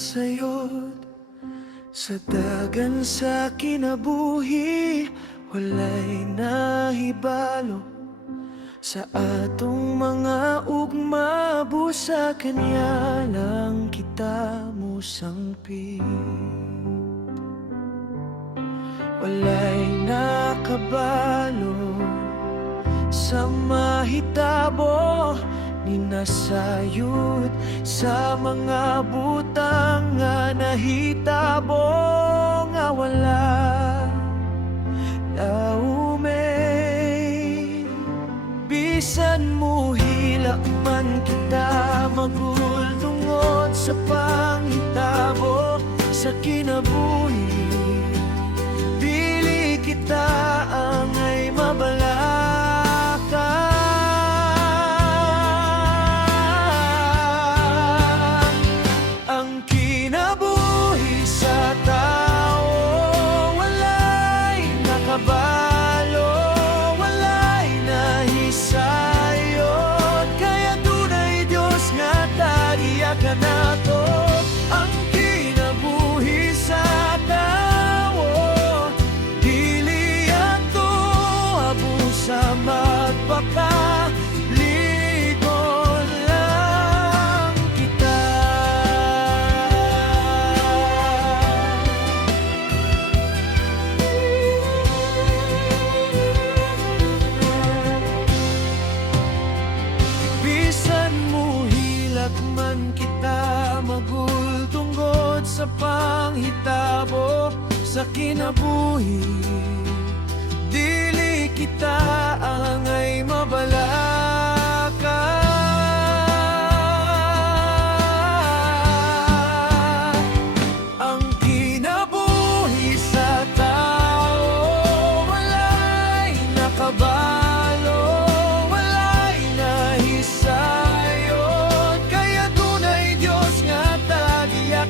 sayod sa dagan sa kinabuhi, walay nahibalo sa atong mga ugma. Busa kanya lang kita musangpit, walay nakabalo sa mahitabo ni nasayod sa mga butang nga nahitabo nga wala naumay. Bisan mo hilak man kita magul tungod sa panghitabo sa kinabuhi, dili kita angay mabalaka. Ang kinabuhi sa tao walay nakabalo, walay nahisayod, kaya dunay Diyos nga tagiyakan nato. Ang kinabuhi sa tao dili ato abusa magpaka. Man kita magul tungod sa panghitabo sa kinabuhi, dili kita angay mabalaka. Ang kinabuhi sa tao walay nakabalo, walay nahisay,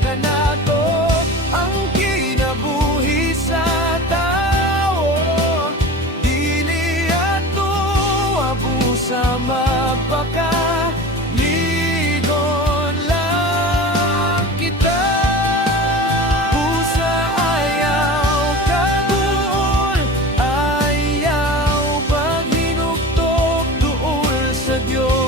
kanato. Ang kinabuhi sa tao dili ato abusa magpaka. Ligon lang kita, busa ayaw kabuol, ayaw paghinugtok duol sa Diyos.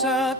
Sa